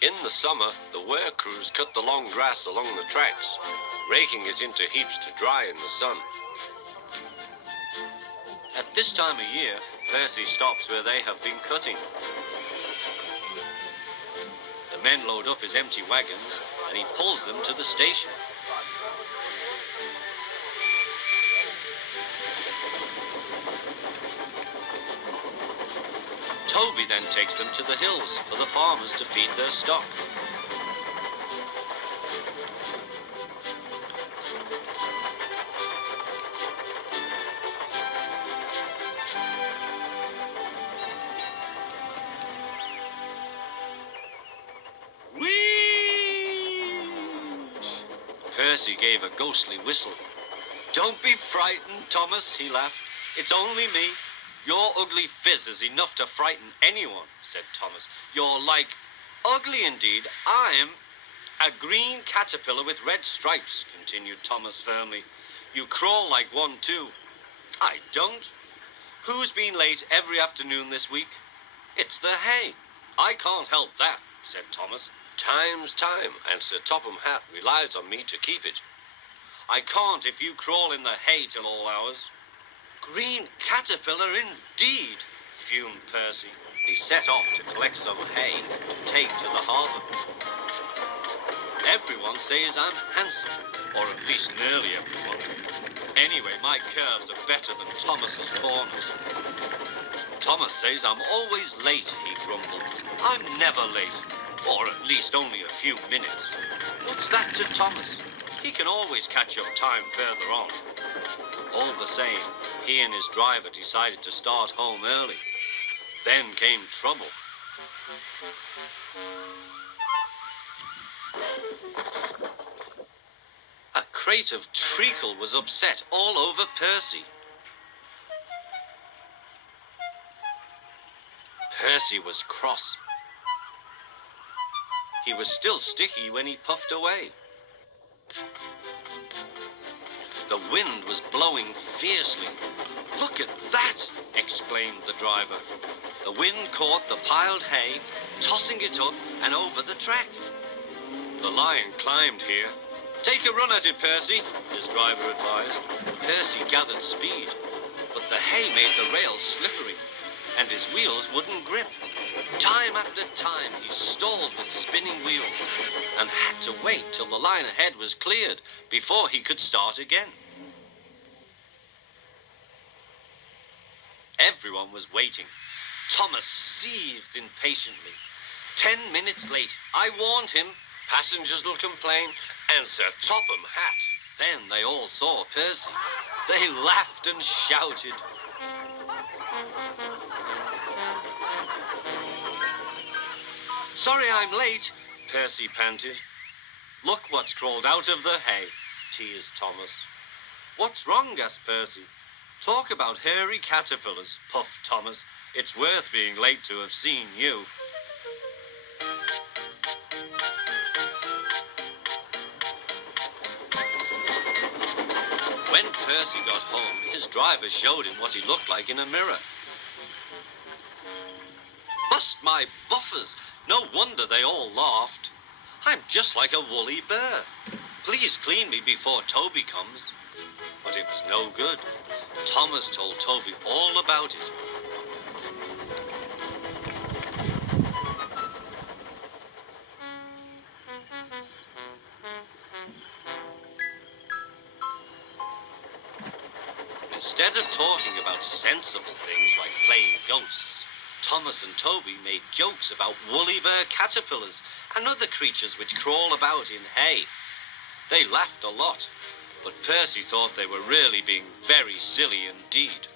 In the summer, the wear crews cut the long grass along the tracks, raking it into heaps to dry in the sun. At this time of year, Percy stops where they have been cutting. The men load up his empty wagons and he pulls them to the station. Toby then takes them to the hills for the farmers to feed their stock. Percy gave a ghostly whistle. "Don't be frightened, Thomas," he laughed. "It's only me." "Your ugly phiz is enough to frighten anyone," said Thomas. "You're like..." "Ugly indeed. I'm a green caterpillar with red stripes," continued Thomas firmly. "You crawl like one too." "I don't." "Who's been late every afternoon this week?" "It's the hay." "I can't help that," said Thomas. "Time's time, and Sir Topham Hatt relies on me to keep it." "I can't if you crawl in the hay till all hours." "Green caterpillar indeed," fumed Percy. He set off to collect some hay to take to the harbour. "Everyone says I'm handsome, or at least nearly everyone. Anyway, my curves are better than Thomas's corners." "Thomas says I'm always late," he grumbled. "I'm never late, or at least only a few minutes." "What's that to Thomas? He can always catch up time further on." All the same, he and his driver decided to start home early. Then came trouble. A crate of treacle was upset all over Percy. Percy was cross. He was still sticky when he puffed away. The wind was blowing fiercely. "Look at that!" exclaimed the driver. The wind caught the piled hay, tossing it up and over the track. "The lion climbed here." "Take a run at it, Percy," his driver advised. Percy gathered speed, but the hay made the rails slippery, and his wheels wouldn't grip. Time after time he stalled with spinning wheels and had to wait till the line ahead was cleared before he could start again. Everyone was waiting. Thomas seethed impatiently. 10 minutes late. "I warned him." "Passengers will complain, and Sir Topham Hatt." Then they all saw Percy. They laughed and shouted. "Sorry I'm late," Percy panted. "Look what's crawled out of the hay," teased Thomas. "What's wrong?" asked Percy. "Talk about hairy caterpillars," puffed Thomas. "It's worth being late to have seen you." When Percy got home, his driver showed him what he looked like in a mirror. "Bust my buffers! No wonder they all laughed. I'm just like a woolly bear. Please clean me before Toby comes." But it was no good. Thomas told Toby all about it. Instead of talking about sensible things like playing ghosts, Thomas and Toby made jokes about woolly bear caterpillars and other creatures which crawl about in hay. They laughed a lot, but Percy thought they were really being very silly indeed.